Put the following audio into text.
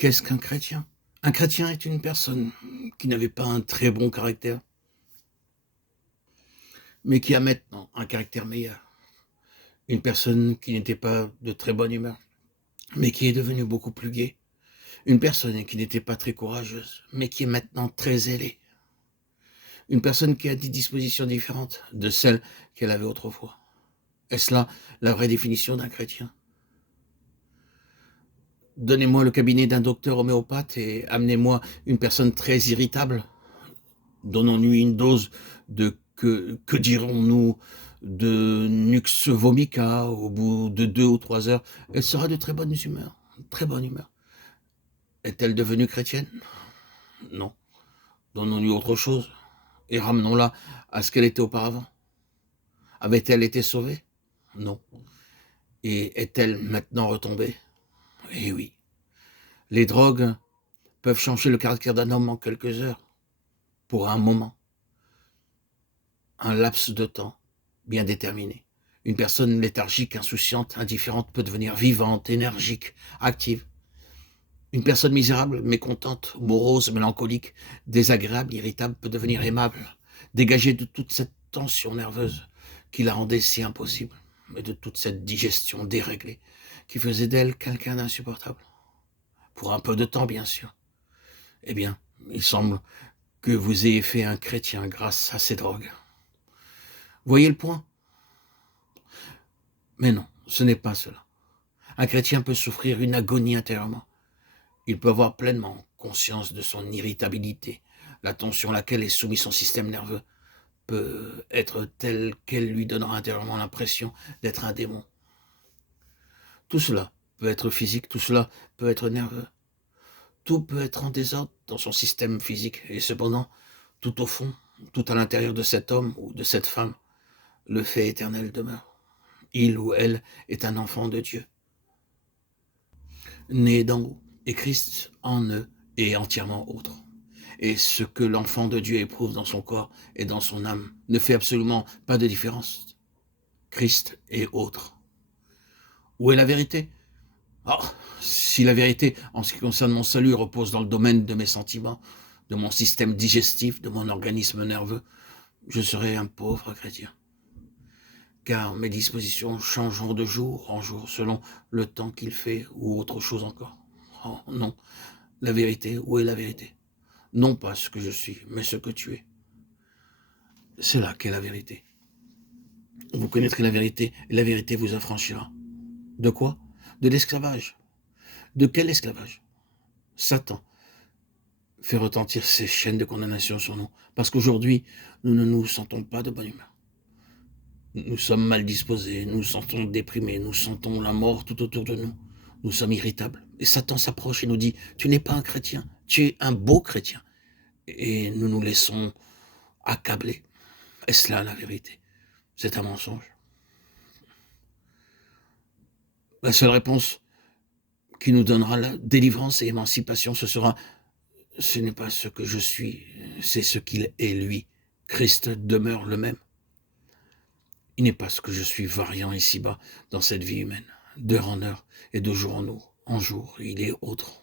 Qu'est-ce qu'un chrétien? Un chrétien est une personne qui n'avait pas un très bon caractère, mais qui a maintenant un caractère meilleur. Une personne qui n'était pas de très bonne humeur, mais qui est devenue beaucoup plus gaie. Une personne qui n'était pas très courageuse, mais qui est maintenant très zélée. Une personne qui a des dispositions différentes de celles qu'elle avait autrefois. Est-ce là la vraie définition d'un chrétien? Donnez-moi le cabinet d'un docteur homéopathe et amenez-moi une personne très irritable. Donnons-lui une dose de que dirons-nous, de Nux vomica au bout de 2 ou 3 heures. Elle sera de très bonne humeur, très bonne humeur. Est-elle devenue chrétienne? Non. Donnons-lui autre chose et ramenons-la à ce qu'elle était auparavant. Avait-elle été sauvée? Non. Et est-elle maintenant retombée? Eh oui. Les drogues peuvent changer le caractère d'un homme en quelques heures, pour un moment, un laps de temps bien déterminé. Une personne léthargique, insouciante, indifférente peut devenir vivante, énergique, active. Une personne misérable, mécontente, morose, mélancolique, désagréable, irritable peut devenir aimable, dégagée de toute cette tension nerveuse qui la rendait si impossible, et de toute cette digestion déréglée qui faisait d'elle quelqu'un d'insupportable. Pour un peu de temps, bien sûr. Eh bien, il semble que vous ayez fait un chrétien grâce à ces drogues. Voyez le point? Mais non, ce n'est pas cela. Un chrétien peut souffrir une agonie intérieurement. Il peut avoir pleinement conscience de son irritabilité. La tension à laquelle est soumis son système nerveux peut être telle qu'elle lui donnera intérieurement l'impression d'être un démon. Tout cela peut être physique, tout cela peut être nerveux. Tout peut être en désordre dans son système physique. Et cependant, tout au fond, tout à l'intérieur de cet homme ou de cette femme, le fait éternel demeure. Il ou elle est un enfant de Dieu, né d'en haut, et Christ en eux est entièrement autre. Et ce que l'enfant de Dieu éprouve dans son corps et dans son âme ne fait absolument pas de différence. Christ est autre. Où est la vérité? Oh, si la vérité, en ce qui concerne mon salut, repose dans le domaine de mes sentiments, de mon système digestif, de mon organisme nerveux, je serai un pauvre chrétien. Car mes dispositions changeront de jour en jour selon le temps qu'il fait ou autre chose encore. Oh non, la vérité, où est la vérité? Non pas ce que je suis, mais ce que tu es. C'est là qu'est la vérité. Vous connaîtrez la vérité, et la vérité vous affranchira. De quoi? De l'esclavage. De quel esclavage? Satan fait retentir ses chaînes de condamnation sur nous, parce qu'aujourd'hui, nous ne nous sentons pas de bonne humeur. Nous sommes mal disposés, nous nous sentons déprimés, nous sentons la mort tout autour de nous. Nous sommes irritables. Et Satan s'approche et nous dit, tu n'es pas un chrétien, tu es un beau chrétien. Et nous nous laissons accabler. Est-ce là la vérité? C'est un mensonge. La seule réponse qui nous donnera la délivrance et émancipation, ce n'est pas ce que je suis, c'est ce qu'il est lui. Christ demeure le même. Il n'est pas ce que je suis variant ici-bas dans cette vie humaine, d'heure en heure et de jour en jour. Il est autre.